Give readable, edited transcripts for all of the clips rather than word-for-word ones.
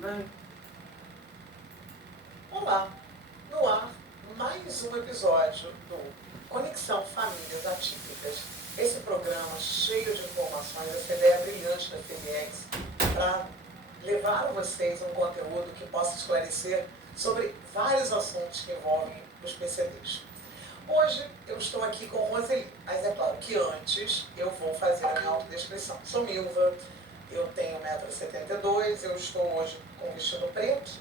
Vai. Olá, no ar, mais um episódio do Conexão Famílias Atípicas. Esse programa cheio de informações, essa ideia brilhante da FEBEX para levar a vocês um conteúdo que possa esclarecer sobre vários assuntos que envolvem os PCDs. Hoje eu estou aqui com Roseli, mas é claro que antes eu vou fazer a minha autodescrição. Sou Milva, eu tenho 1,72 m, eu estou hoje com um vestido preto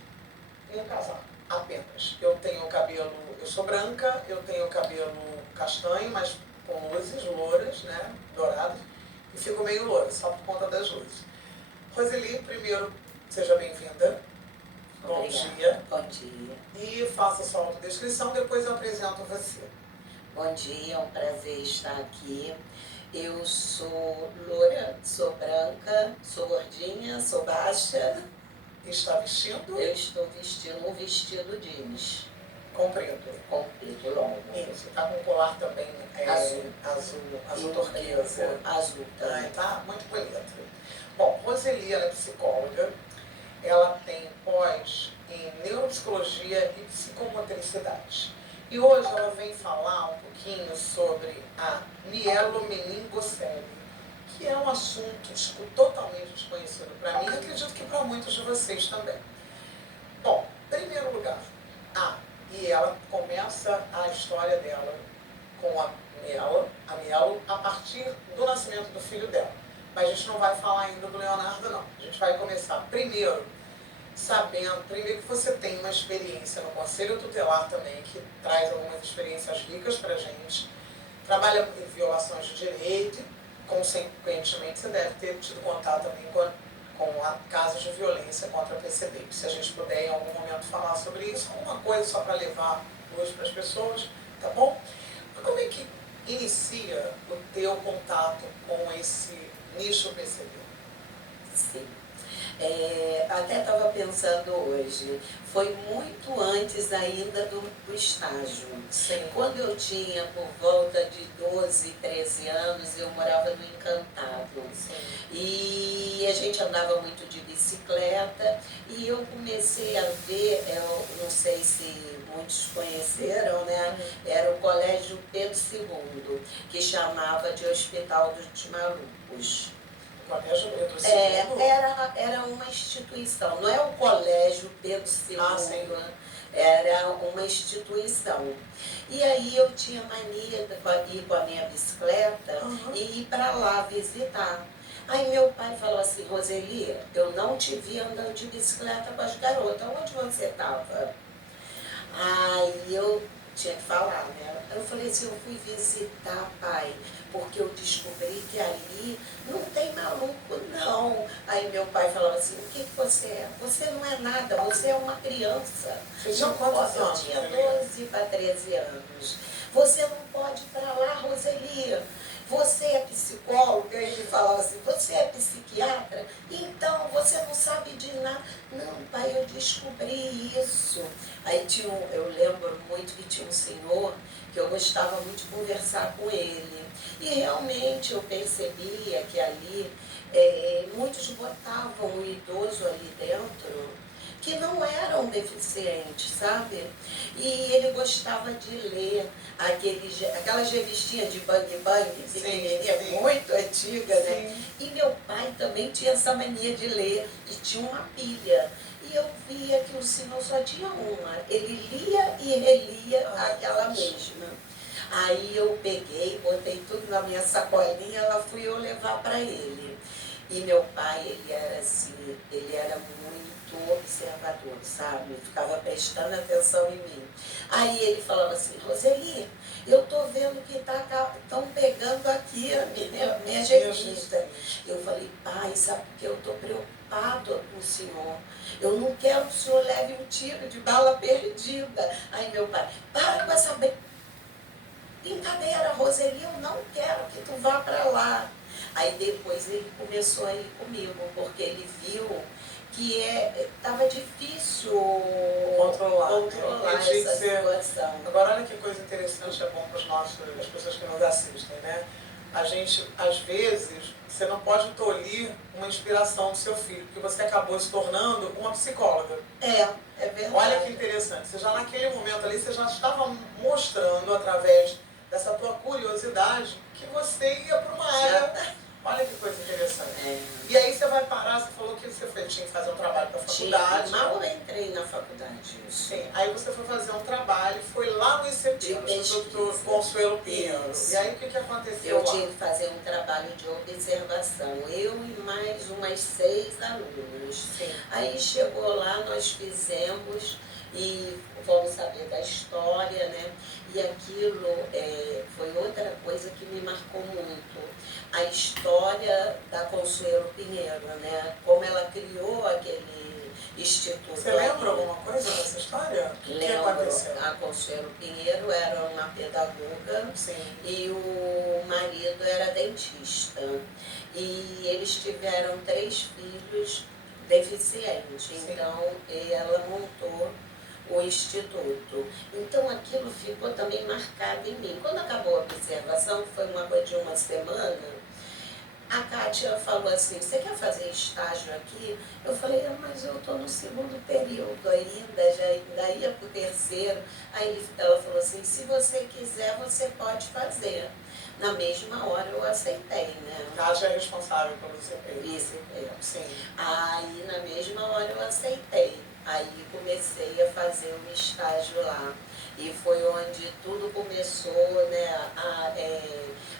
e um casaco, apenas. Eu tenho cabelo, eu sou branca, eu tenho cabelo castanho, mas com luzes louras, né, douradas, e fico meio loura, só por conta das luzes. Roseli, primeiro, seja bem-vinda. Bom dia. Bom dia. E faça sua autodescrição, depois eu apresento você. Bom dia, é um prazer estar aqui. Eu sou loura, sou branca, sou gordinha, sou baixa. Está vestindo? Eu estou vestindo um vestido jeans. Comprido. Comprido, longo. Isso, está com um colar também azul turquesa. Azul também. Ah, tá muito bonito. Bom, Roseli, ela é psicóloga, ela tem pós em neuropsicologia e psicomotricidade. E hoje ela vem falar um pouquinho sobre a mielomeningocele, que é um assunto totalmente desconhecido para mim, e acredito que para muitos de vocês também. Bom, em primeiro lugar, e ela começa a história dela com a Mielo, a partir do nascimento do filho dela. Mas a gente não vai falar ainda do Leonardo, não. A gente vai começar primeiro que você tem uma experiência no Conselho Tutelar também, que traz algumas experiências ricas para a gente, trabalha em violações de direito, consequentemente você deve ter tido contato também com casos de violência contra a PCD. Se a gente puder em algum momento falar sobre isso, alguma coisa só para levar luz para as pessoas, tá bom? Mas como é que inicia o teu contato com esse nicho PCD? Sim. Até estava pensando hoje, foi muito antes ainda do estágio. Sim. Quando eu tinha por volta de 12, 13 anos, eu morava no Encantado. Sim. E a gente andava muito de bicicleta e eu comecei a ver, eu não sei se muitos conheceram, né? Era o Colégio Pedro II, que chamava de Hospital dos Malucos. Colégio Pedro II? Era uma instituição, não é o Colégio Pedro II, era uma instituição. E aí eu tinha mania de ir com a minha bicicleta e ir para lá visitar. Aí meu pai falou assim: Roseli, eu não te vi andando de bicicleta com as garotas, onde você estava? Aí eu tinha que falar, né? Eu falei assim: eu fui visitar, pai, porque eu descobri que ali não tem maluco, não. Aí meu pai falava assim: o que você é? Você não é nada, você é uma criança. Você tinha quantos anos? Eu tinha 12 para 13 anos. Você não pode ir para lá, Roseli. Você é psicóloga? Ele falava assim: você é psiquiatra? Então você não sabe de nada. Não, pai, eu descobri isso. Aí eu lembro muito que tinha um senhor que eu gostava muito de conversar com ele. E realmente eu percebia que ali muitos botavam o idoso ali dentro que não eram deficientes, sabe? E ele gostava de ler aquelas revistinhas de Bang Bang, pequenininha, muito antiga, né? E meu pai também tinha essa mania de ler e tinha uma pilha. E eu via que o senhor só tinha uma. Ele lia e relia aquela mesma. Aí eu peguei, botei tudo na minha sacolinha, ela fui eu levar para ele. E meu pai, ele era assim, ele era muito observador, sabe? Ficava prestando atenção em mim. Aí ele falava assim: Roseli, eu tô vendo que estão pegando aqui a minha revista. Eu falei: pai, sabe por que eu tô preocupado com o senhor? Eu não quero que o senhor leve um tiro de bala perdida. Aí meu pai: para com essa brincadeira, Roseli, eu não quero que tu vá para lá. Aí depois ele começou a ir comigo, porque ele viu que estava difícil controlar essa situação. Agora olha que coisa interessante, é bom para as pessoas que nos assistem, né? a gente, às vezes, você não pode tolir uma inspiração do seu filho, porque você acabou se tornando uma psicóloga. É verdade. Olha que interessante, você já naquele momento ali, você já estava mostrando através dessa tua curiosidade que você ia para uma área. Olha que coisa interessante. E aí você vai parar, você falou que você tinha que fazer um trabalho para a faculdade. Mal eu entrei na faculdade. Sim, aí você foi fazer um trabalho, foi lá no ICP, no Instituto Consuelo Pinheiro. E aí o que aconteceu Eu lá? tinha que fazer um trabalho de observação, eu e mais umas 6 alunos. Sim. Aí chegou lá, nós fizemos e vamos saber da história, né? E aquilo foi outra coisa que me marcou muito. A história da Consuelo Pinheiro, né? Como ela criou aquele instituto. Você lembra alguma coisa dessa história? Lembro. A Consuelo Pinheiro era uma pedagoga. Sim. E o marido era dentista. E eles tiveram 3 filhos deficientes. Sim. Então, ela montou o instituto. Então aquilo ficou também marcado em mim. Quando acabou a observação, que foi uma coisa de uma semana, a Kátia falou assim, você quer fazer estágio aqui? Eu falei, mas eu estou no 2º período ainda, já ainda ia para o 3º. Aí ela falou assim, se você quiser, você pode fazer. Na mesma hora eu aceitei, né? Kátia é responsável pelo ICP. Isso, Sim. Aí na mesma hora eu aceitei. Aí comecei a fazer um estágio lá. E foi onde tudo começou, né?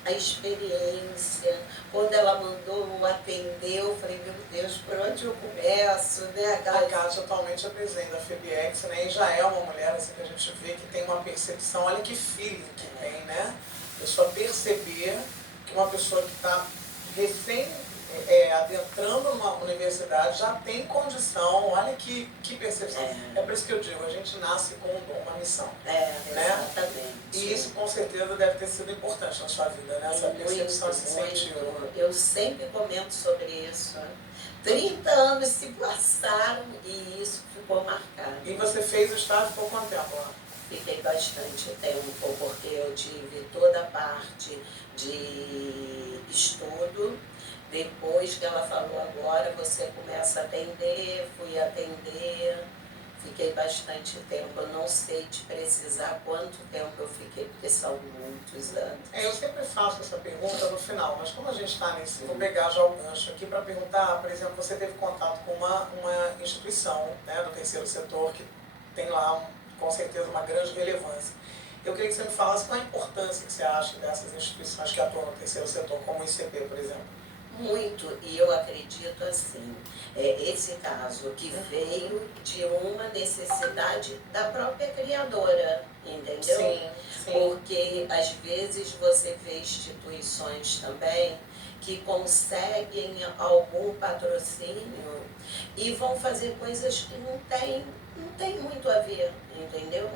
A experiência. Quando ela mandou atender, eu falei, meu Deus, por onde eu começo, né? A Kátia atualmente é presidente da FEBEX, né? E já é uma mulher assim, que a gente vê que tem uma percepção, olha que feeling que tem, né? A pessoa perceber que uma pessoa que está adentrando numa universidade já tem condição, olha que percepção. É por isso que eu digo, a gente nasce com um dom, uma missão. Né? Exatamente. E isso com certeza deve ter sido importante na sua vida, né? Essa percepção, esse sentido. Eu sempre comento sobre isso. 30 anos se passaram e isso ficou marcado. E você fez o estágio por quanto tempo lá? Fiquei bastante tempo, porque eu tive toda a parte de estudo. Depois que ela falou, agora você começa a atender, fui atender. Fiquei bastante tempo, eu não sei te precisar quanto tempo eu fiquei, porque são muitos anos. Eu sempre faço essa pergunta no final, mas como a gente está nesse, vou pegar já o gancho aqui para perguntar, por exemplo, você teve contato com uma instituição, né, do terceiro setor que tem lá com certeza uma grande relevância. Eu queria que você me falasse qual a importância que você acha dessas instituições que atuam no terceiro setor, como o ICP, por exemplo. Muito, e eu acredito assim, esse caso que veio de uma necessidade da própria criadora, entendeu? Sim. Porque às vezes você vê instituições também que conseguem algum patrocínio e vão fazer coisas que não tem muito a ver, entendeu?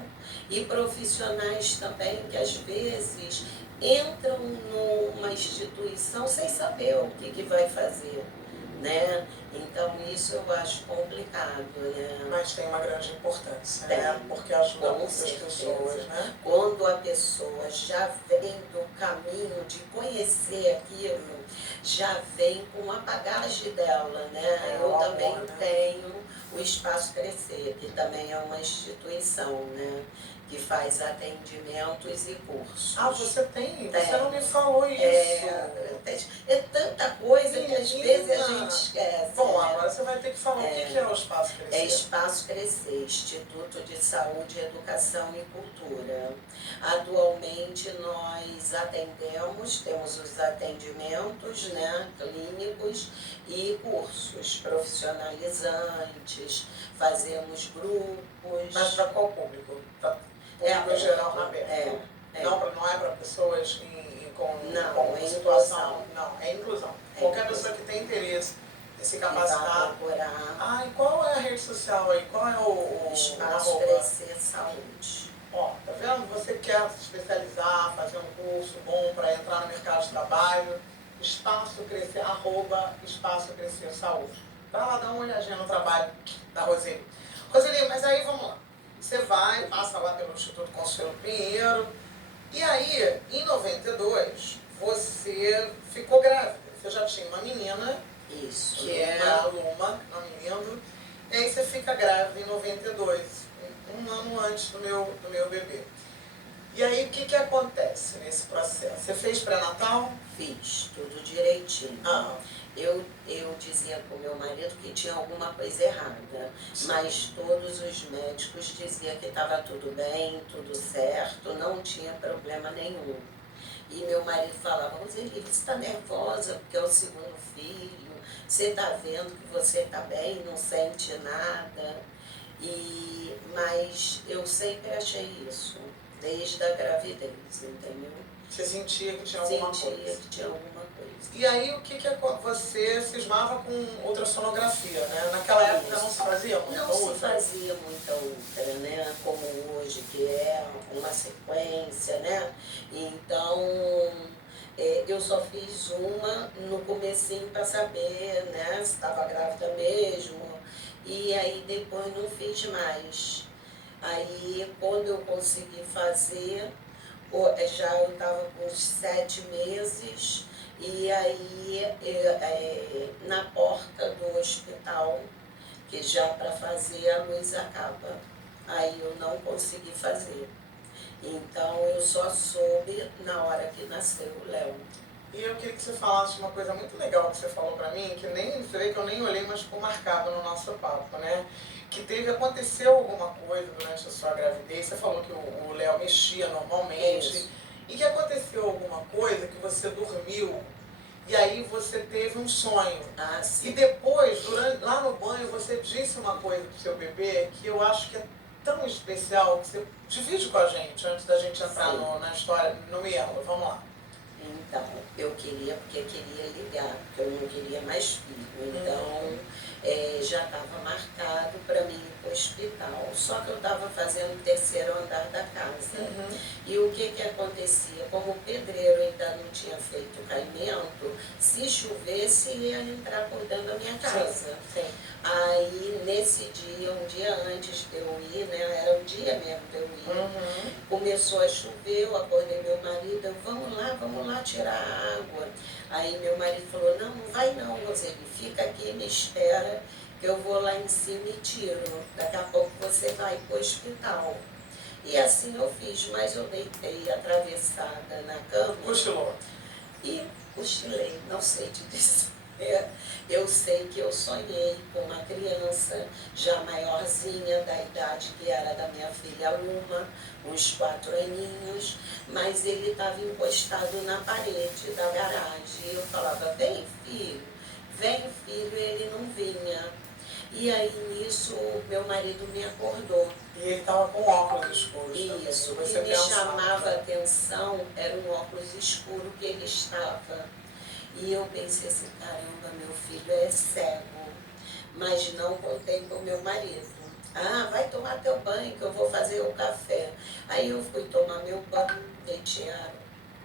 E profissionais também que às vezes entram numa instituição sem saber o que vai fazer, né? Então isso eu acho complicado, né? Mas tem uma grande importância, né? Porque ajuda muitas pessoas, né? Quando a pessoa já vem do caminho de conhecer aquilo, já vem com a bagagem dela, né? Eu também tenho o Espaço Crescer, que também é uma instituição, né? Que faz atendimentos e cursos. Ah, você tem? Você não me falou isso. É tanta coisa que às vezes a gente esquece. Bom, agora você vai ter que falar o que é o Espaço Crescer. É Espaço Crescer, Instituto de Saúde, Educação e Cultura. Atualmente nós temos os atendimentos, né, clínicos e cursos profissionalizantes, fazemos grupos. Mas para qual público? Para público geral aberto? Não é para pessoas com situação? Não, é inclusão. Qualquer pessoa que tem interesse em se capacitar. E qual é a rede social aí? Qual é o Espaço Crescer Saúde. Ó, tá vendo? Você quer se especializar, fazer um curso bom para entrar no mercado de trabalho, Espaço Crescer, Espaço Crescer Saúde. Vai lá dar uma olhadinha no trabalho da Roseli. Roseli, mas aí vamos lá. Você passa lá pelo Instituto Consuelo Pinheiro, e aí, em 92, você ficou grávida. Você já tinha uma menina, Isso. que é a Luma, nome lindo, e aí você fica grávida em 92, um ano antes do meu bebê. E aí, o que acontece nesse processo? Você fez pré-natal? Fiz tudo direitinho. Ah, Eu dizia para o meu marido que tinha alguma coisa errada, mas todos os médicos diziam que estava tudo bem, tudo certo, não tinha problema nenhum. E meu marido falava, Roseli, você está nervosa porque é o segundo filho, você está vendo que você está bem, não sente nada. Mas eu sempre achei isso, desde a gravidez, entendeu? você sentia que tinha alguma coisa? Sentia que tinha alguma coisa. E aí, você cismava com ultrassonografia, né? Naquela época não se fazia muita Não se ultra? fazia muita ultra, né? Como hoje, que é uma sequência, né? Então, eu só fiz uma no comecinho para saber, né? Se estava grávida mesmo. E aí depois não fiz mais. Aí, quando eu consegui fazer, já eu estava com uns 7 meses, e aí na porta do hospital, que já para fazer a luz acaba. Aí eu não consegui fazer. Então eu só soube na hora que nasceu o Léo. E eu queria que você falasse uma coisa muito legal que você falou pra mim, que nem você vê que eu nem olhei, mas ficou marcado no nosso papo, né? Que aconteceu alguma coisa durante a sua gravidez, você falou que o Léo mexia normalmente, Isso. e que aconteceu alguma coisa que você dormiu, e aí você teve um sonho. Ah, sim. E depois, lá no banho, você disse uma coisa pro seu bebê que eu acho que é tão especial, que você divide com a gente, antes da gente entrar na história, no miolo. Vamos lá. Então, eu queria, porque queria ligar, porque eu não queria mais filho. Então, já estava marcado para mim ir para o hospital. Só que eu estava fazendo o terceiro andar da casa. E o que acontecia? Como o pedreiro ainda não tinha feito o caimento, se chovesse ia entrar por dentro da minha casa. Sim. Aí, nesse dia, um dia antes de eu ir, né, era o dia mesmo de eu ir, começou a chover, eu acordei meu marido, eu, vamos lá tirar a água. Aí meu marido falou, não vai não, Roseli, fica aqui, me espera, que eu vou lá em cima e tiro. Daqui a pouco você vai para o hospital. E assim eu fiz, mas eu deitei atravessada na cama. Cochilou. E cochilei, não sei te dizer. Eu sei que eu sonhei com uma criança já maiorzinha, da idade que era da minha filha Luma, uns 4 aninhos, mas ele estava encostado na parede da garagem. E eu falava, vem filho, e ele não vinha. E aí nisso meu marido me acordou. E ele estava com óculos escuros. Isso, o que Você me chamava a atenção era um óculos escuro que ele estava. E eu pensei assim, caramba, meu filho é cego, mas não contei com meu marido. Ah, vai tomar teu banho que eu vou fazer o café. Aí eu fui tomar meu banho, deitei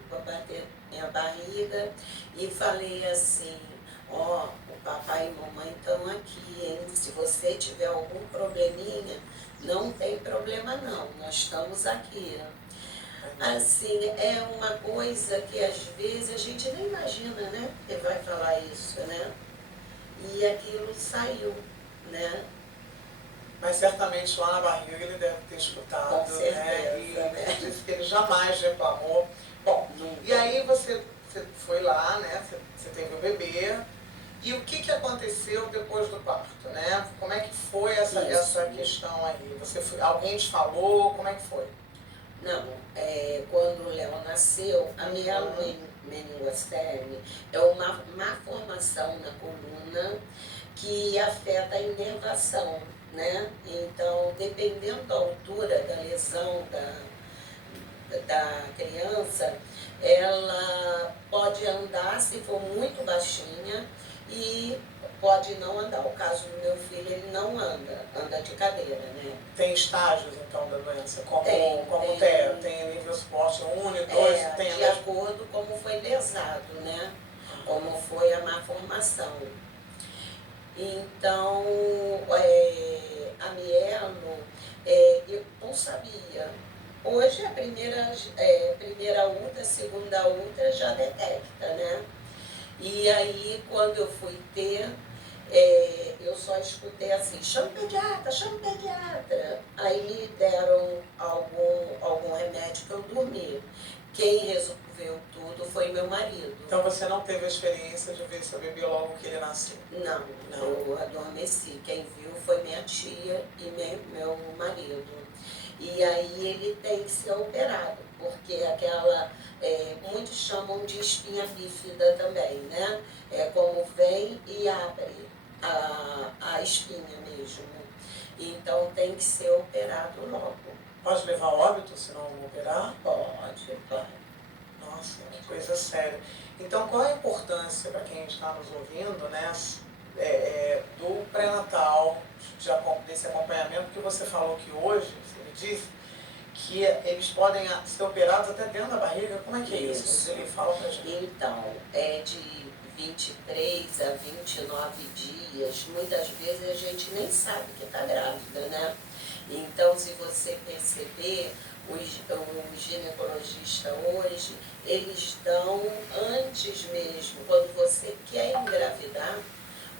para bater minha barriga e falei assim, ó, o papai e mamãe estão aqui, hein? Se você tiver algum probleminha, não tem problema não, nós estamos aqui. Assim, é uma coisa que às vezes a gente nem imagina, né? Que vai falar isso, né? E aquilo saiu, né? Mas certamente lá na barriga ele deve ter escutado, Com certeza, né? E né? disse que ele jamais reclamou. Bom, e aí você foi lá, né? Você teve o bebê. E o que aconteceu depois do parto, né? Como é que foi essa questão aí? Alguém te falou? Como é que foi? Não, quando o Léo nasceu, a minha meningocele é uma má formação na coluna que afeta a inervação, né? Então, dependendo da altura da lesão da criança, ela pode andar, se for muito baixinha, e pode não andar. O caso do meu filho, ele não anda de cadeira, né? Tem estágios, então, da doença? Tem nível suporte 1 e 2? De acordo com como foi lesado, né? Como foi a má formação. Então, a Mielo, eu não sabia, Hoje a primeira ultra, segunda ultra já detecta, né? E aí, quando eu fui ter, eu só escutei assim, chama o pediatra, chama o pediatra. Aí me deram algum remédio que eu dormi. Quem resolveu tudo foi meu marido. Então você não teve a experiência de ver seu bebê logo que ele nasceu? Não, eu adormeci. Quem viu foi minha tia e meu marido. E aí ele tem que ser operado, porque muitos chamam de espinha bífida também, né? É como vem e abre a espinha mesmo. Então tem que ser operado logo. Pode levar a óbito se não operar? Pode, claro. Nossa, que coisa séria. Então, qual é a importância para quem está nos ouvindo, né, do pré-natal, desse acompanhamento que você falou que hoje, você me disse, que eles podem ser operados até dentro da barriga? Como é que é isso? Ele fala pra gente. Então, é de 23 a 29 dias. Muitas vezes a gente nem sabe que está grávida, né? Então, se você perceber, os ginecologistas hoje, eles dão antes mesmo, quando você quer engravidar,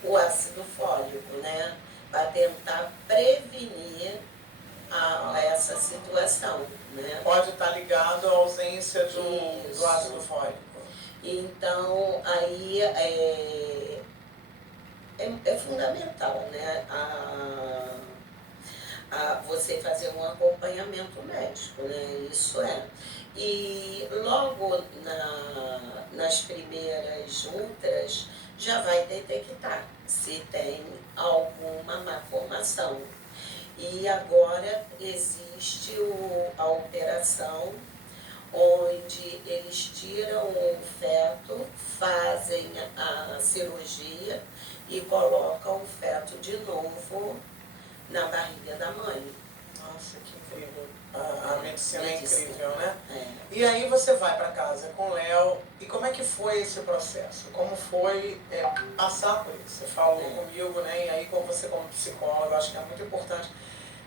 o ácido fólico, né? Para tentar prevenir essa situação, né? Pode estar ligado à ausência do ácido fólico. Então, aí é fundamental, né? Você fazer um acompanhamento médico, né? Isso é. E logo nas primeiras ultras já vai detectar se tem alguma malformação. E agora existe a operação onde eles tiram o feto, fazem a cirurgia e colocam o feto de novo na barriga da mãe. Nossa, que incrível. A medicina é incrível, né? É. E aí você vai para casa com o Léo. E como é que foi esse processo? Como foi passar por isso? Você falou comigo, né? E aí você como psicóloga, acho que é muito importante.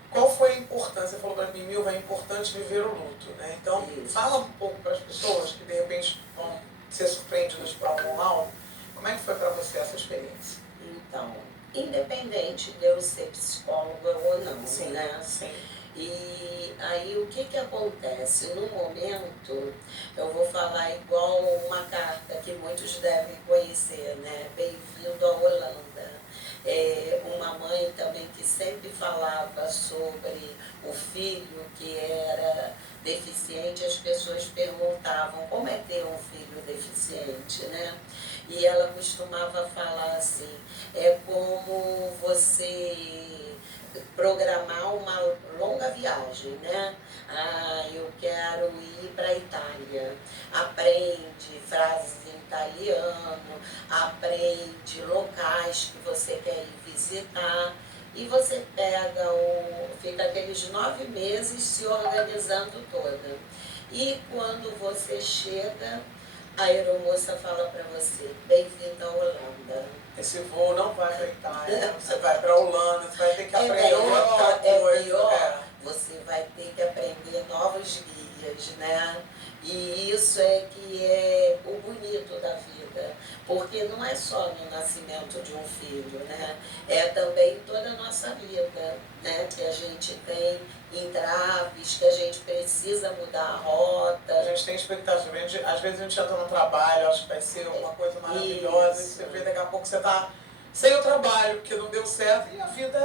Qual foi a importância? Você falou para mim, Milva, é importante viver o luto, né? Então, fala um pouco para as pessoas que de repente vão ser surpreendidas por algum mal. Como é que foi para você essa experiência? Então, independente de eu ser psicóloga ou não, Sim, né? Sim. E aí o que acontece? No momento, eu vou falar igual uma carta que muitos devem conhecer, né? Bem-vindo à Holanda. Uma mãe também que sempre falava sobre o filho que era deficiente, as pessoas perguntavam como é ter um filho deficiente, né? E ela costumava falar assim, é como você programar uma longa viagem, né? Eu quero ir para a Itália. Aprende frases em italiano, aprende locais que você quer ir visitar e você fica aqueles 9 meses se organizando toda. E quando você chega, a aeromoça fala para você, bem-vindo à Holanda. Esse voo não vai para a Itália, você vai para a Holanda, você vai ter que aprender outra coisa. Você vai ter que aprender novos guias, né? E isso é que é o bonito da vida, porque não é só no nascimento de um filho, né? É também toda a nossa vida, né? Que a gente tem entraves, que a gente precisa mudar a rota. A gente tem expectativa, às vezes a gente entra no trabalho, acho que vai ser uma coisa maravilhosa, e você vê daqui a pouco você está sem o trabalho, porque não deu certo, e a vida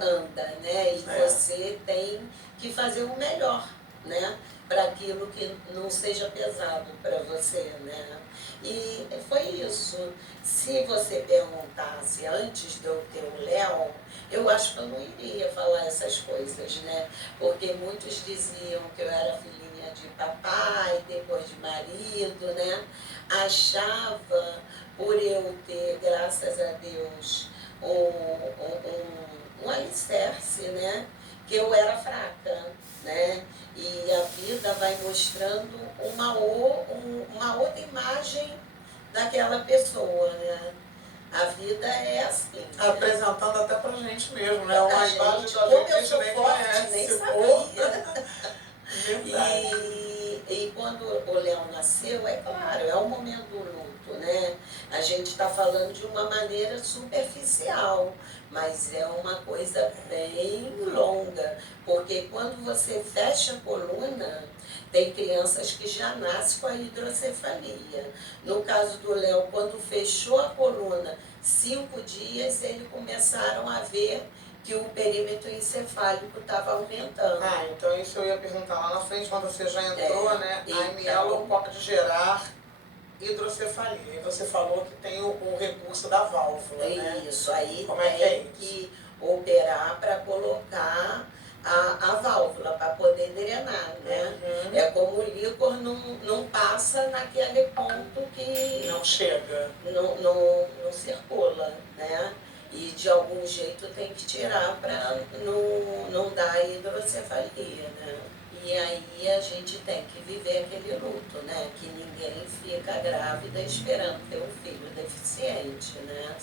anda, né? E você tem que fazer o melhor, né? Para aquilo que não seja pesado para você, né? E foi isso. Se você perguntasse antes de eu ter o Léo, eu acho que eu não iria falar essas coisas, né? Porque muitos diziam que eu era filhinha de papai, depois de marido, né? Achava, por eu ter, graças a Deus, um alicerce, né? Que eu era fraca, né? E a vida vai mostrando uma outra imagem daquela pessoa, né? A vida é assim. Apresentando até pra gente mesmo, né? Uma imagem que a como eu gente sou nem forte, conhece. nem sabia. aconteceu. É claro, é o momento do luto, né? A gente está falando de uma maneira superficial, mas é uma coisa bem longa, porque quando você fecha a coluna, tem crianças que já nascem com a hidrocefalia. No caso do Léo, quando fechou a coluna, 5 dias, eles começaram a ver que o perímetro encefálico estava aumentando. Ah, então isso eu ia perguntar lá na frente, quando você já entrou, né? Então, a mielo pode gerar hidrocefalia. E você falou que tem o recurso da válvula, né? Isso, aí como é que é isso? Que operar para colocar a válvula, para poder drenar, né? Uhum. É como o líquor não passa naquele ponto que... Não chega. Não circula, né? E de algum jeito tem que tirar para não dar hidrocefalia, né? E aí a gente tem que viver aquele luto, né? Que ninguém fica grávida esperando ter um filho deficiente, né?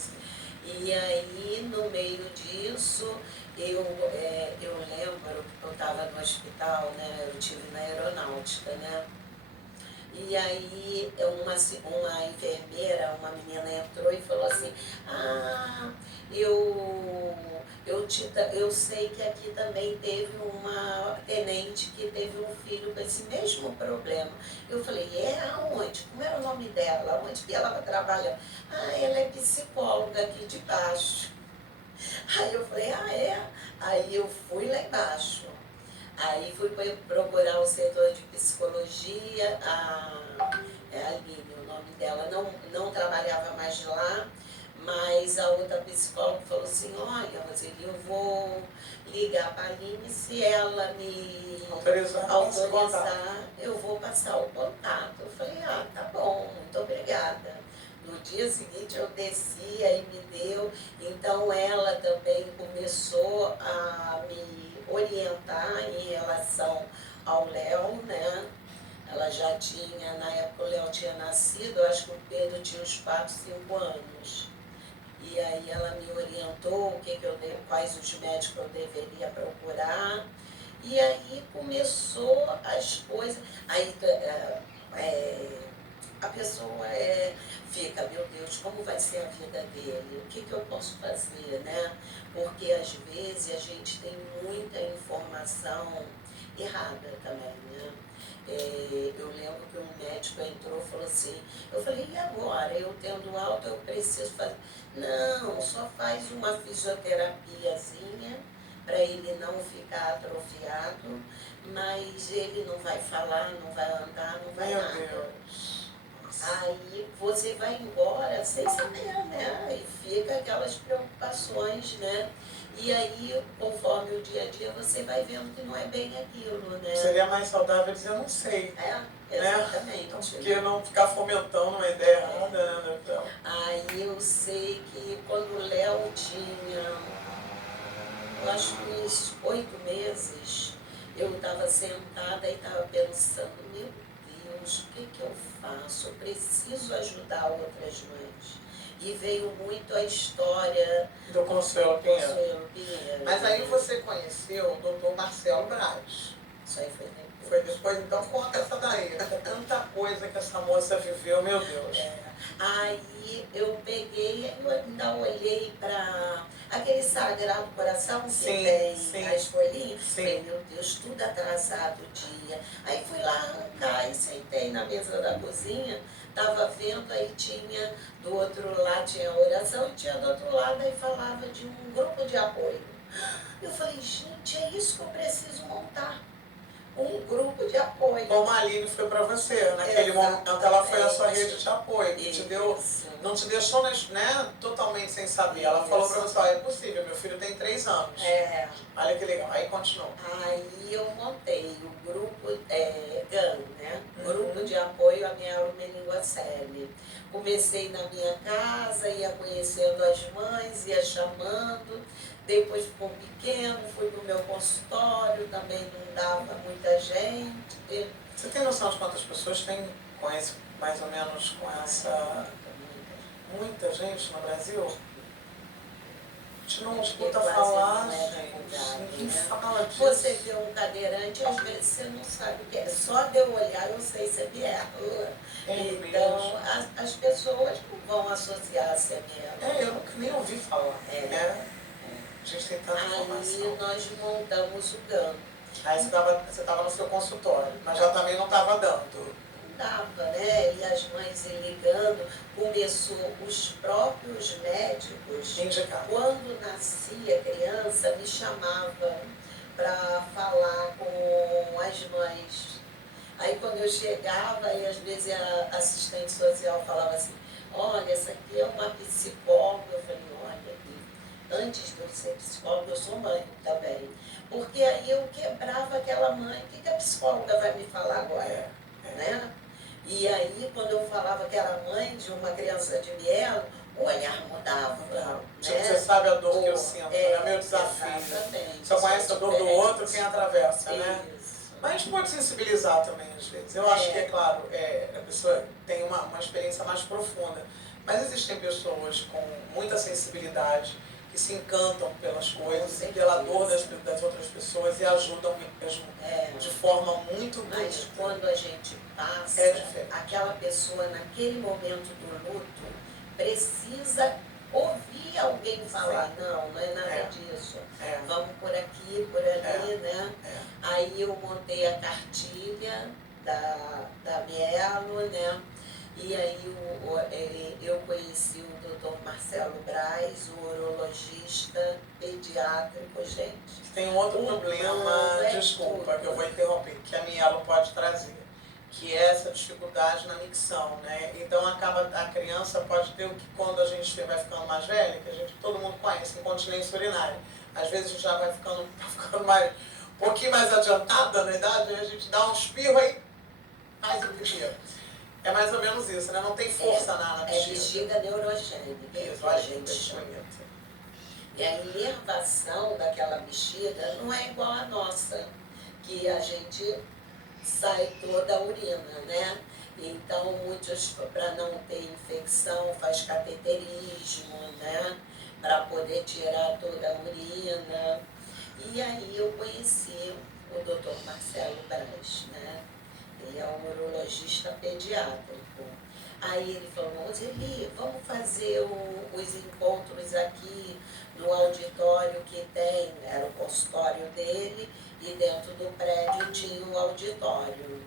E aí, no meio disso, eu lembro que eu estava no hospital, né? Eu estive na aeronáutica, né? E aí uma enfermeira, uma menina entrou e falou assim, eu sei que aqui também teve uma tenente que teve um filho com esse mesmo problema. Eu falei, aonde? Como era o nome dela? Onde que ela trabalha? Ela é psicóloga aqui de baixo. Aí eu falei, é? Aí eu fui lá embaixo. Aí fui procurar o setor de psicologia, a Aline, o nome dela, não trabalhava mais lá, mas a outra psicóloga falou assim, olha, Roseli, eu vou ligar para a Aline, se ela me autorizar, eu vou passar o contato. Eu falei, tá bom, muito obrigada. No dia seguinte eu desci, aí me deu, então ela também começou a me orientar em relação ao Léo, né? Ela já tinha, na época o Léo tinha nascido, eu acho que o Pedro tinha uns 4, 5 anos. E aí ela me orientou quais os médicos eu deveria procurar. E aí começou as coisas. Aí a pessoa fica, meu Deus, como vai ser a vida dele? O que eu posso fazer, né? Porque às vezes a gente tem muita informação errada também, né? Eu lembro que um médico entrou e falou assim, eu falei, e agora? Eu tendo alta, eu preciso fazer... Não, só faz uma fisioterapiazinha para ele não ficar atrofiado, mas ele não vai falar, não vai andar, não vai nada. Deus. Aí você vai embora sem saber, né? E fica aquelas preocupações, né? E aí, conforme o dia a dia, você vai vendo que não é bem aquilo, né? Seria mais saudável dizer, eu não sei. Exatamente. Né? Porque não ficar fomentando uma ideia errada, né? Então. Aí eu sei que quando o Léo tinha, eu acho que uns 8 meses, eu estava sentada e estava pensando, meu Deus, o que eu faço? Eu preciso ajudar outras mães. E veio muito a história do Consuelo Pinheiro. Mas aí né? você conheceu o doutor Marcelo Braz. Isso aí foi depois. Foi depois, então conta essa daí. Tanta coisa que essa moça viveu, meu Deus. Aí eu peguei, eu ainda olhei para aquele Sagrado Coração que tem as folhinhas. Falei, meu Deus, tudo atrasado o dia. Aí fui lá arrancar e sentei na mesa da cozinha, estava vendo, aí tinha do outro lado, tinha a oração, e tinha do outro lado, aí falava de um grupo de apoio. Eu falei, gente, é isso que eu preciso montar. Um grupo de apoio. Como a Aline foi para você, naquele momento, ela foi a sua rede de apoio, que te deu, não te deixou, né, totalmente sem saber. Ela falou para você, é possível, meu filho tem 3 anos. Olha que legal, aí continuou. Aí eu montei o grupo GAN, né? Grupo de apoio à mielomeningocele. Comecei na minha casa, ia conhecendo as mães, ia chamando. Depois ficou pequeno, fui para o meu consultório, também não dava muita gente. Você tem noção de quantas pessoas tem com esse, mais ou menos com essa... Muita gente no Brasil? A gente não escuta falar, gente. Ninguém fala Você vê um cadeirante, às vezes você não sabe o que é. Só de eu olhar eu sei se é mielo. Então, as pessoas não vão associar a ser mielo. Eu nunca nem ouvi falar, né? A gente tem tanta informação. Aí nós montamos o GAN. Aí você estava no seu consultório, mas já também não estava dando. Não dava, né? E as mães ligando, começou os próprios médicos. Indicar. Quando nascia criança, me chamava para falar com as mães. Aí quando eu chegava, e às vezes a assistente social falava assim, olha, essa aqui é uma psicóloga. Eu falei, olha, antes de eu ser psicóloga, eu sou mãe também. Porque aí eu quebrava aquela mãe, o que a psicóloga vai me falar agora? Né? E aí, quando eu falava que era mãe de uma criança de mielo, o olhar mudava. Né? Você sabe a dor que eu sinto, é meu desafio. Exatamente. Se eu conheço a dor do outro, quem atravessa, né? Isso. Mas a gente pode sensibilizar também, às vezes. Eu acho que, é claro, a pessoa tem uma experiência mais profunda. Mas existem pessoas com muita sensibilidade que se encantam pelas coisas e pela dor das outras pessoas e ajudam mesmo de forma muito bonita. Mas quando a gente passa, aquela pessoa naquele momento do luto precisa ouvir alguém falar, não é nada disso. Vamos por aqui, por ali, né? Aí eu montei a cartilha da Mielo, né? E aí eu conheci o Dr. Marcelo Braz, o urologista pediátrico, gente. Tem um outro problema, desculpa, que eu vou interromper, que a Mielo pode trazer, que é essa dificuldade na micção, né? Então a criança pode ter o que quando a gente vai ficando mais velha, que todo mundo conhece, incontinência urinária. Às vezes a gente já vai ficando um pouquinho mais adiantada na idade, aí a gente dá um espirro aí faz o primeiro. É mais ou menos isso, né? Não tem força na bexiga. É bexiga neurogênica. Isso, a gente bonito. E a inervação daquela bexiga não é igual a nossa, que a gente sai toda a urina, né? Então, muitos, para não ter infecção, faz cateterismo, né? Para poder tirar toda a urina. E aí eu conheci o Dr. Marcelo Braz, né? Ele é um urologista pediátrico. Aí ele falou, Roseli, vamos fazer os encontros aqui no auditório que tem, era o consultório dele, e dentro do prédio tinha um auditório.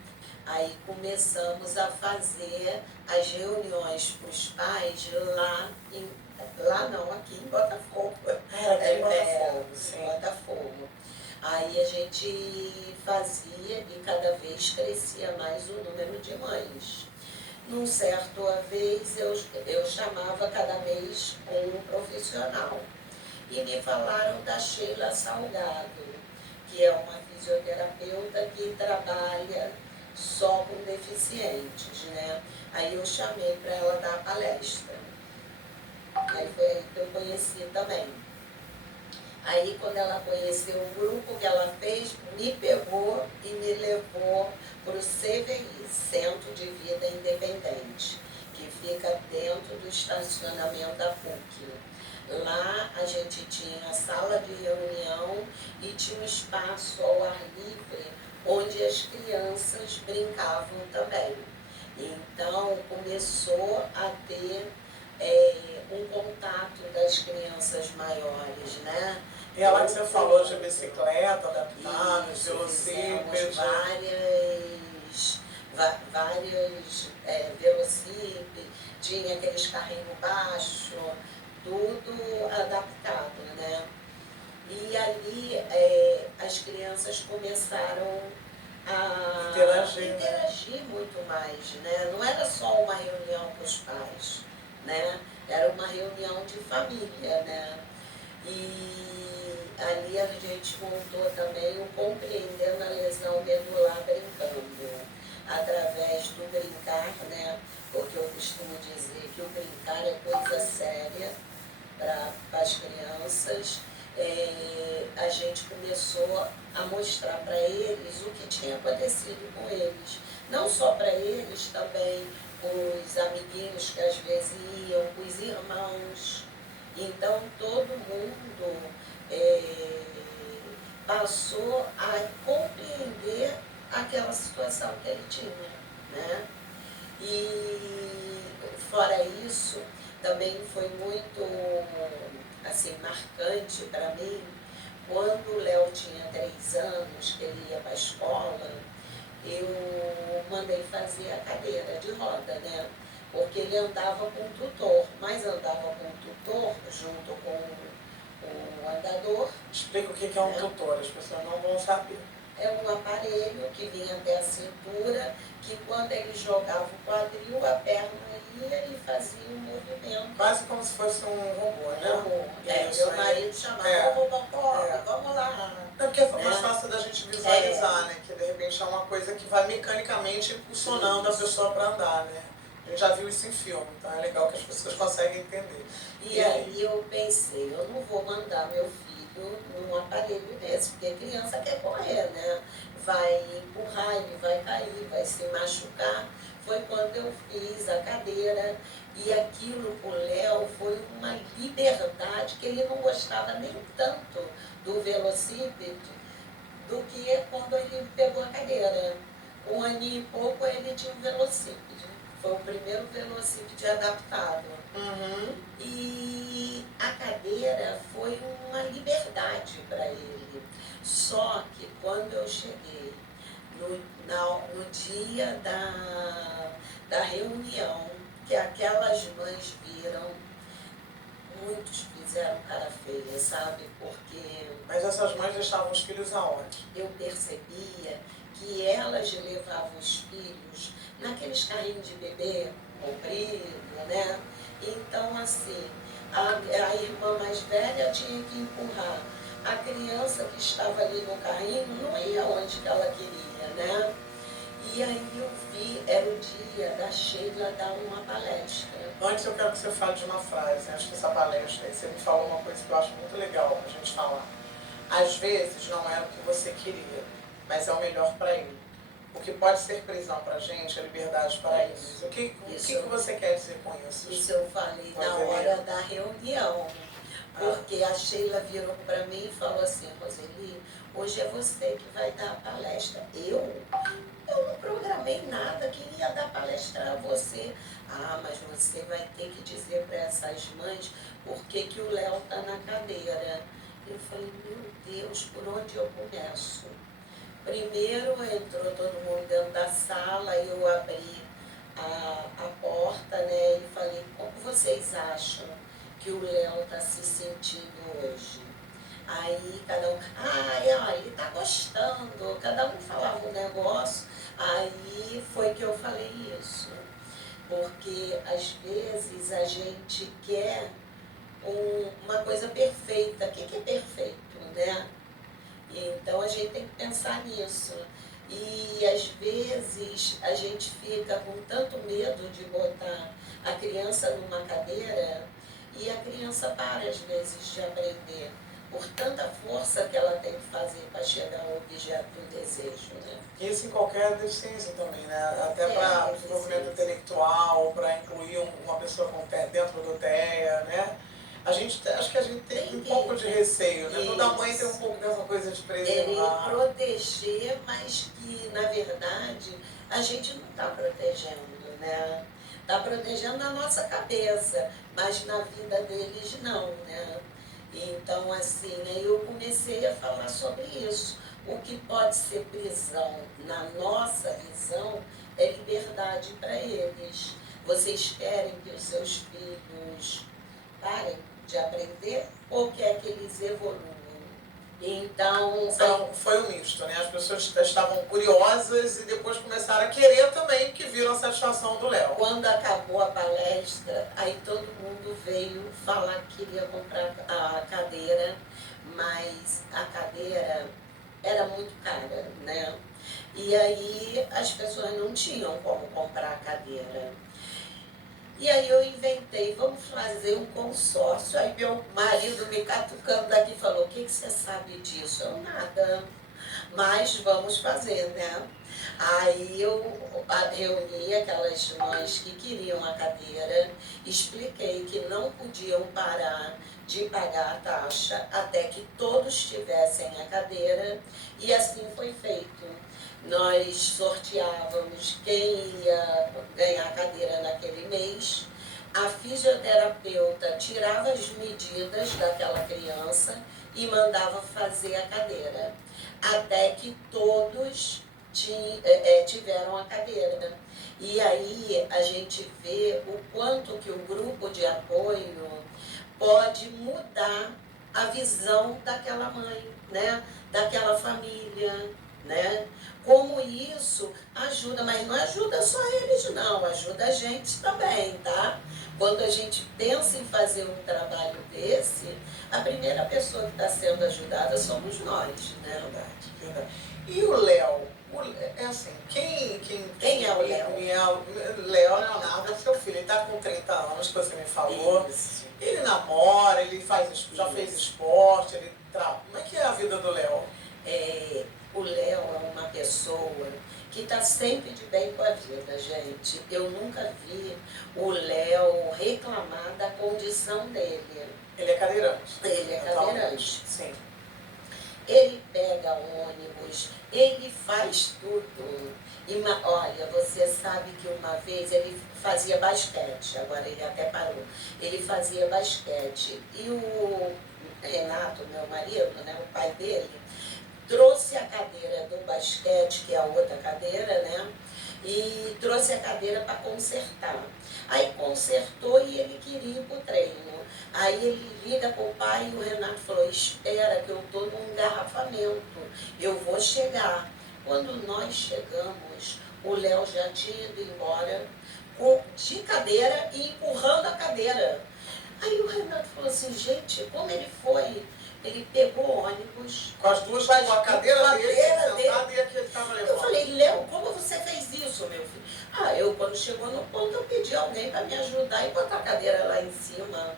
Aí começamos a fazer as reuniões para os pais aqui em Botafogo. Em Botafogo. Aí a gente fazia e cada vez crescia mais o número de mães. Num certo vez eu chamava cada mês um profissional. E me falaram da Sheila Salgado, que é uma fisioterapeuta que trabalha só com deficientes, né? Aí eu chamei para ela dar palestra. Aí foi aí que eu conheci também. Aí, quando ela conheceu o grupo que ela fez, me pegou e me levou para o CVI, Centro de Vida Independente, que fica dentro do estacionamento da PUC. Lá a gente tinha a sala de reunião e tinha um espaço ao ar livre, onde as crianças brincavam também. Então, começou a ter um contato das crianças maiores, né? E ela que você falou de bicicleta, adaptada, de velocípedes. Várias velocípedes, tinha aqueles carrinhos baixos, tudo adaptado, né? E ali as crianças começaram a interagir muito mais, né? Não era só uma reunião com os pais, né? Era uma reunião de família, né? E ali a gente montou também o Compreendendo a Lesão Medular Brincando, através do brincar, né? Porque eu costumo dizer que o brincar é coisa séria para as crianças. A gente começou a mostrar para eles o que tinha acontecido com eles. Não só para eles, também os amiguinhos que às vezes iam, os irmãos. Então todo mundo passou a compreender aquela situação que ele tinha, né? E fora isso, também foi muito assim, marcante para mim, quando o Léo tinha 3 anos, que ele ia para a escola, eu mandei fazer a cadeira de roda, né? Porque ele andava com o tutor, mas andava com o tutor junto com o andador. Explica o que é um tutor, as pessoas não vão saber. É um aparelho que vinha até a cintura, que quando ele jogava o quadril, a perna ia e fazia um movimento. Quase como se fosse um robô, né? Meu marido chamava Robocop, vamos lá. É porque é mais fácil da gente visualizar, né? Que de repente é uma coisa que vai mecanicamente impulsionando a pessoa para andar, né? A gente já viu isso em filme, então é legal que as pessoas conseguem entender. E aí eu pensei, eu não vou mandar meu filho num aparelho desse, porque a criança quer correr, né? Vai empurrar, ele vai cair, vai se machucar. Foi quando eu fiz a cadeira e aquilo pro Léo foi uma liberdade, que ele não gostava nem tanto do velocípede do que quando ele pegou a cadeira. 1 aninho e pouco ele tinha um velocípede. Foi o primeiro velocípede adaptado. E a cadeira foi uma liberdade para ele. Só que quando eu cheguei no dia da reunião, que aquelas mães viram, muitos fizeram cara feia, sabe? Porque... Mas essas mães deixavam os filhos aonde? Eu percebia que elas levavam os filhos naqueles carrinhos de bebê comprido, né? Então, assim, a irmã mais velha tinha que empurrar. A criança que estava ali no carrinho não ia onde que ela queria, né? E aí eu vi, era o dia da Sheila dar uma palestra. Antes eu quero que você fale de uma frase, acho que essa palestra aí, você me falou uma coisa que eu acho muito legal pra gente falar. Às vezes não era o que você queria, mas é o melhor para ele. O que pode ser prisão para a gente é liberdade para eles. O que você quer dizer com isso? Isso eu falei na hora da reunião. Porque a Sheila virou para mim e falou assim, Roseli, hoje é você que vai dar a palestra. Eu não programei nada, queria dar palestra a você. Ah, mas você vai ter que dizer para essas mães por que o Léo está na cadeira. Eu falei, meu Deus, por onde eu começo? Primeiro entrou todo mundo dentro da sala, eu abri a porta, né, e falei, como vocês acham que o Léo está se sentindo hoje? Aí cada um, ele está gostando, cada um falava um negócio, aí foi que eu falei isso. Porque às vezes a gente quer uma coisa perfeita. O que é perfeito, né? Então a gente tem que pensar nisso. E às vezes a gente fica com tanto medo de botar a criança numa cadeira e a criança para às vezes de aprender, por tanta força que ela tem que fazer para chegar ao objeto do desejo, né? Isso em qualquer deficiência também, né? Até para desenvolvimento intelectual, para incluir uma pessoa com dentro do TEA, né? Acho que a gente tem um pouco de receio, né? Toda mãe tem um pouco dessa coisa de preservar. Proteger, mas que, na verdade, a gente não está protegendo, né? Está protegendo a nossa cabeça, mas na vida deles não, né? Então, assim, aí eu comecei a falar sobre isso. O que pode ser prisão, na nossa visão, é liberdade para eles. Vocês querem que os seus filhos parem de aprender ou quer que eles evoluam? Então foi um misto, né? As pessoas estavam curiosas e depois começaram a querer também, porque viram a satisfação do Léo. Quando acabou a palestra, aí todo mundo veio falar que queria comprar a cadeira, mas a cadeira era muito cara, né? E aí as pessoas não tinham como comprar a cadeira. E aí eu inventei, vamos fazer um consórcio. Aí meu marido me catucando daqui falou, o que você sabe disso? Eu, nada. mas vamos fazer, né? Aí eu reuni aquelas mães que queriam a cadeira, expliquei que não podiam parar de pagar a taxa até que todos tivessem a cadeira, e assim foi feito. Nós sorteávamos quem ia ganhar a cadeira naquele mês, a fisioterapeuta tirava as medidas daquela criança e mandava fazer a cadeira, até que todos tiveram a cadeira. E aí a gente vê o quanto que o grupo de apoio pode mudar a visão daquela mãe, né? Daquela família, né? Como isso ajuda, mas não ajuda só eles não, ajuda a gente também, tá? Quando a gente pensa em fazer um trabalho desse, a primeira pessoa que está sendo ajudada somos nós, né? Verdade, verdade. E o Léo? É assim, Quem é o Léo? Léo Leonardo é seu filho, ele está com 30 anos, que você me falou. Isso. Ele namora, ele já fez esporte, como é que é a vida do Léo? O Léo é uma pessoa que está sempre de bem com a vida, gente. Eu nunca vi o Léo reclamar da condição dele. Ele é cadeirante. Ele é cadeirante. Sim. Ele pega ônibus, ele faz tudo. Olha, você sabe que uma vez ele fazia basquete, agora ele até parou. Ele fazia basquete e o Renato, meu marido, né, o pai dele, trouxe a cadeira do basquete, que é a outra cadeira, né? E trouxe a cadeira para consertar. Aí consertou e ele queria ir para o treino. Aí ele liga para o pai e o Renato falou, espera que eu estou num engarrafamento, eu vou chegar. Quando nós chegamos, o Léo já tinha ido embora de cadeira e empurrando a cadeira. Aí o Renato falou assim, gente, como ele foi? Ele pegou o ônibus. Com as duas, com a cadeira dele, sentada e aqui ele estava levando. Eu falei, Léo, como você fez isso, meu filho? Eu quando chegou no ponto, eu pedi alguém para me ajudar e botar a cadeira lá em cima.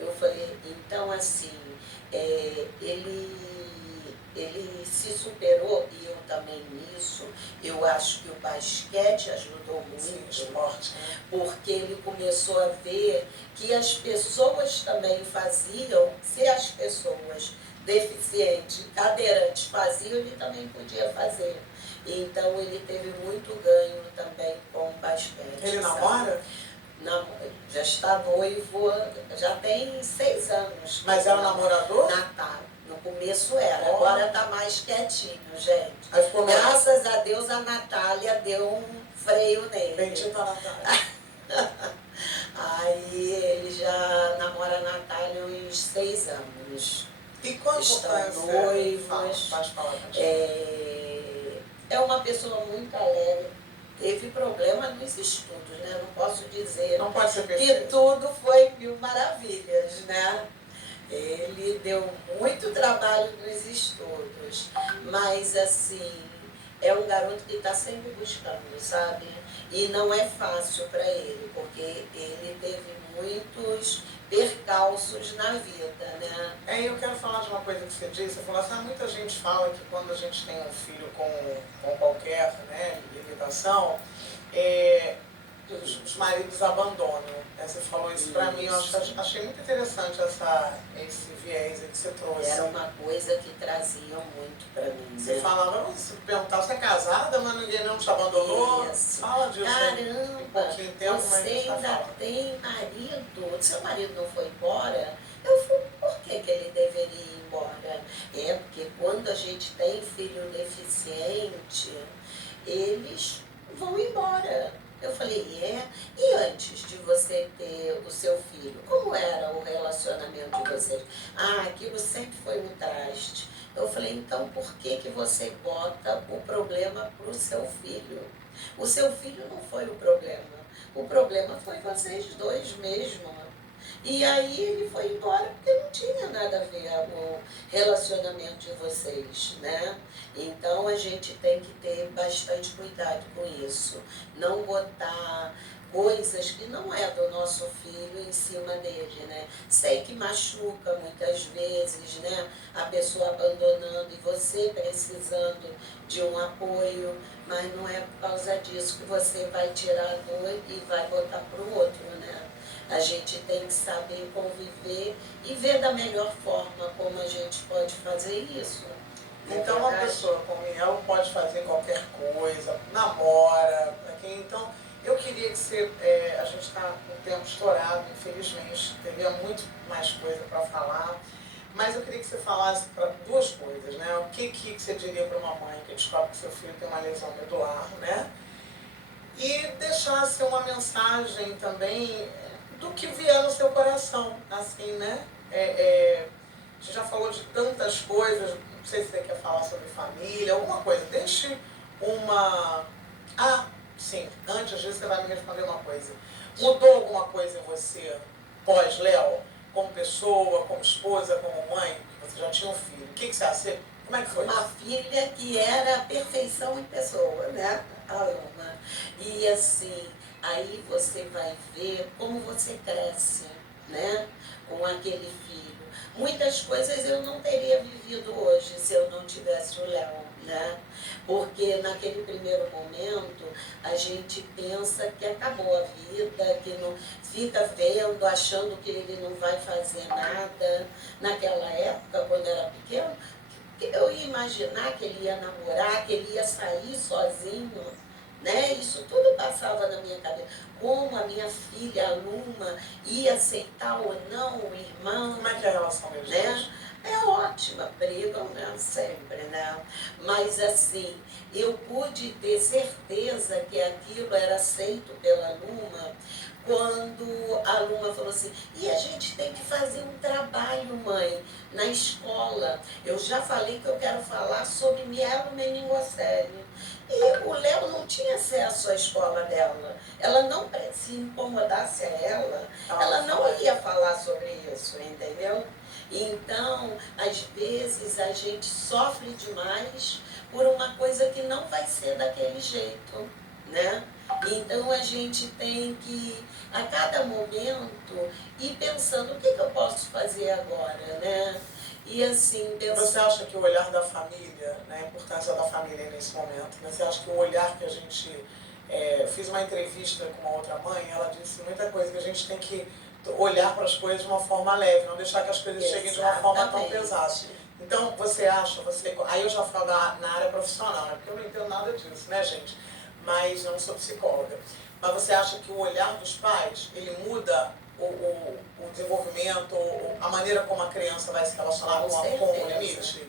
Eu falei, então assim, ele se superou e eu também nisso. Eu acho que o basquete ajudou muito. Sim, esporte, né? Porque ele começou a ver que as pessoas também faziam, se as pessoas deficientes, cadeirantes faziam, ele também podia fazer. Então ele teve muito ganho também com o basquete. Ele namora? Não, já está noivo, já tem 6 anos. Mas é um namorador? Natal. No começo era, agora está mais quietinho, gente. Graças a Deus a Natália deu um freio nele. Bendita Natália. Aí ele já namora a Natália há uns 6 anos. E quando estão noivos? É uma pessoa muito alegre. Teve problema nos estudos, né? Não posso dizer não pode ser que tudo foi 1000 maravilhas, né? Ele deu muito trabalho nos estudos, mas assim, é um garoto que está sempre buscando, sabe? E não é fácil para ele, porque ele teve muitos percalços na vida, né? Eu quero falar de uma coisa que você disse. Você falou assim, muita gente fala que quando a gente tem um filho com qualquer, né, limitação, os maridos abandonam. Você falou isso para mim, eu achei muito interessante esse viés que você trouxe. Era uma coisa que traziam muito para mim. Você falava, você perguntava, você é casada, mas ninguém não te abandonou? Isso. Fala disso. Caramba, você ainda tem marido, seu marido não foi embora? Eu falei, por que ele deveria ir embora? Porque quando a gente tem filho deficiente, eles vão embora. Eu falei, e antes de você ter o seu filho, como era o relacionamento de vocês? Aquilo sempre foi um traste. Eu falei, então por que você bota o problema para o seu filho? O seu filho não foi o problema foi vocês dois mesmo. E aí ele foi embora porque não tinha nada a ver com o relacionamento de vocês, né? Então a gente tem que ter bastante cuidado com isso. Não botar coisas que não é do nosso filho em cima dele, né? Sei que machuca muitas vezes, né? A pessoa abandonando e você precisando de um apoio, mas não é por causa disso que você vai tirar a dor e vai botar para o outro, né? A gente tem que saber conviver e ver da melhor forma como a gente pode fazer isso. Então, uma pessoa como ela pode fazer qualquer coisa, namora, então eu queria que você, a gente está com o tempo estourado, infelizmente, teria muito mais coisa para falar, mas eu queria que você falasse para duas coisas, né? O que você diria para uma mãe que descobre que seu filho tem uma lesão medular, né? E deixasse uma mensagem também do que vier no seu coração, assim, né? A gente já falou de tantas coisas, não sei se você quer falar sobre família, alguma coisa. Deixe uma... Ah, sim, antes disso você vai me responder uma coisa. Mudou alguma coisa em você pós-Léo? Como pessoa, como esposa, como mãe? Você já tinha um filho. O que você acha? Como é que foi? Uma filha que era a perfeição em pessoa, né? A Ana. E assim, aí você vai ver como você cresce, né? Com aquele filho. Muitas coisas eu não teria vivido hoje se eu não tivesse o Léo, né? Porque naquele primeiro momento a gente pensa que acabou a vida, que não fica vendo, achando que ele não vai fazer nada. Naquela época, quando era pequeno, eu ia imaginar que ele ia namorar, que ele ia sair sozinho, né? Isso tudo passava na minha cabeça. Como a minha filha, a Luma, ia aceitar ou não o irmão. Como é que é a relação deles? Né? É ótima, brigam, né? Sempre, né? Mas assim, eu pude ter certeza que aquilo era aceito pela Luma quando a Luma falou assim, e a gente tem que fazer um trabalho, mãe, na escola. Eu já falei que eu quero falar sobre mielomeningocele. E o Léo não tinha acesso à escola dela. Ela não, se incomodasse a ela não ia falar sobre isso, entendeu? Então, às vezes, a gente sofre demais por uma coisa que não vai ser daquele jeito, né? Então, a gente tem que, a cada momento, ir pensando, o que eu posso fazer agora, né? E assim, pensando... Você acha que o olhar da família, né, a importância da família nesse momento, você acha que o olhar que a gente... fiz uma entrevista com uma outra mãe, ela disse muita coisa que a gente tem que olhar para as coisas de uma forma leve, não deixar que as coisas cheguem de uma forma tão pesada. Então, você acha, aí eu já falo na área profissional, né, porque eu não entendo nada disso, né, gente? Mas eu não sou psicóloga. Mas você acha que o olhar dos pais, ele muda o desenvolvimento, a maneira como a criança vai se relacionar com o limite?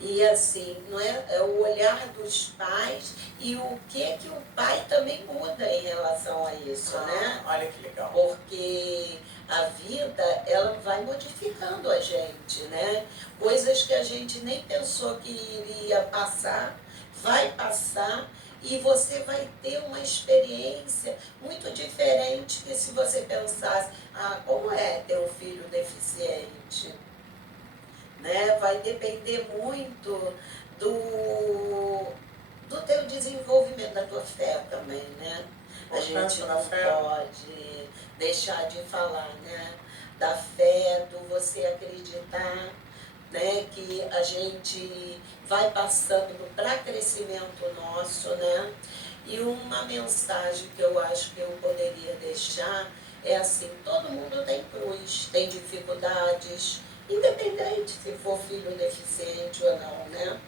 E assim, não é o olhar dos pais e o que o pai também muda em relação a isso, né? Olha que legal. Porque a vida, ela vai modificando a gente, né? Coisas que a gente nem pensou que iria passar, vai passar e você vai ter uma experiência muito diferente que se você pensasse, como é ter um filho deficiente? Né? Vai depender muito do teu desenvolvimento, da tua fé também, né? A gente não pode deixar de falar, né? Da fé, do você acreditar, né? Que a gente vai passando para crescimento nosso, né? E uma mensagem que eu acho que eu poderia deixar é assim, todo mundo tem cruz, tem dificuldades, independente se for filho deficiente ou não, né?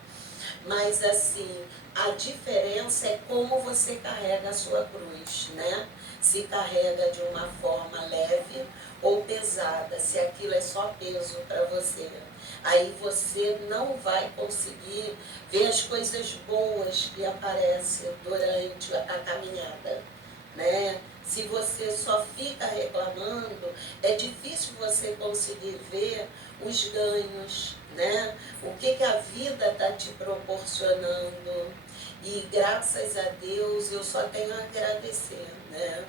Mas assim, a diferença é como você carrega a sua cruz, né? Se carrega de uma forma leve ou pesada, se aquilo é só peso para você. Aí você não vai conseguir ver as coisas boas que aparecem durante a caminhada, né? Se você só fica reclamando, é difícil você conseguir ver os ganhos, né? O que a vida está te proporcionando. E graças a Deus eu só tenho a agradecer, né?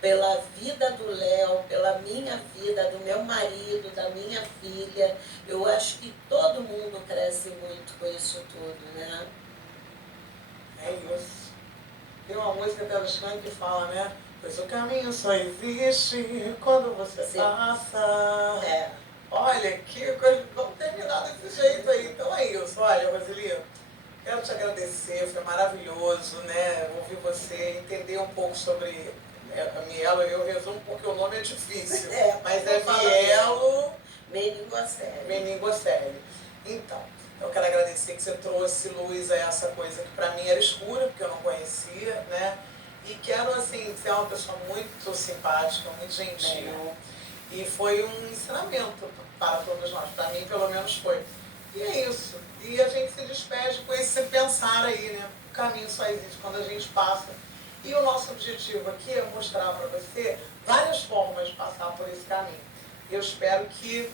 Pela vida do Léo, pela minha vida, do meu marido, da minha filha. Eu acho que todo mundo cresce muito com isso tudo, né? É isso. Tem uma música da Alexandre que fala, né? Pois o caminho só existe quando você Sim. passa. É. Olha, que coisa. Vamos terminar desse jeito aí. Então é isso. Olha, Roseli, quero te agradecer, foi maravilhoso, né? Ouvir você, entender um pouco sobre a Mielo. Eu resumo porque o nome é difícil. Mas é Mielo Meningocele. Meningocele. Então, eu quero agradecer que você trouxe luz a essa coisa que para mim era escura, porque eu não conhecia, né? E quero, assim, ser uma pessoa muito simpática, muito gentil. E foi um ensinamento para todos nós. Para mim, pelo menos, foi. E é isso. E a gente se despede com esse pensar aí, né? O caminho só existe quando a gente passa. E o nosso objetivo aqui é mostrar para você várias formas de passar por esse caminho. Eu espero que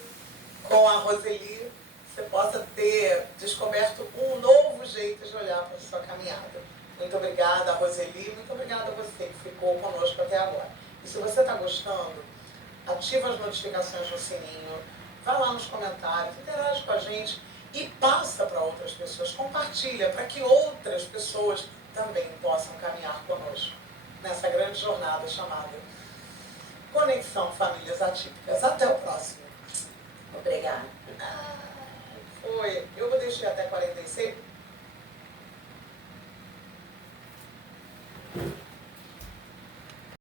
com a Roseli você possa ter descoberto um novo jeito de olhar para a sua caminhada. Muito obrigada, Roseli, muito obrigada a você que ficou conosco até agora. E se você está gostando, ativa as notificações no sininho, vai lá nos comentários, interage com a gente e passa para outras pessoas, compartilha para que outras pessoas também possam caminhar conosco nessa grande jornada chamada Conexão Famílias Atípicas. Até o próximo. Obrigada. Foi. Eu vou deixar até 46.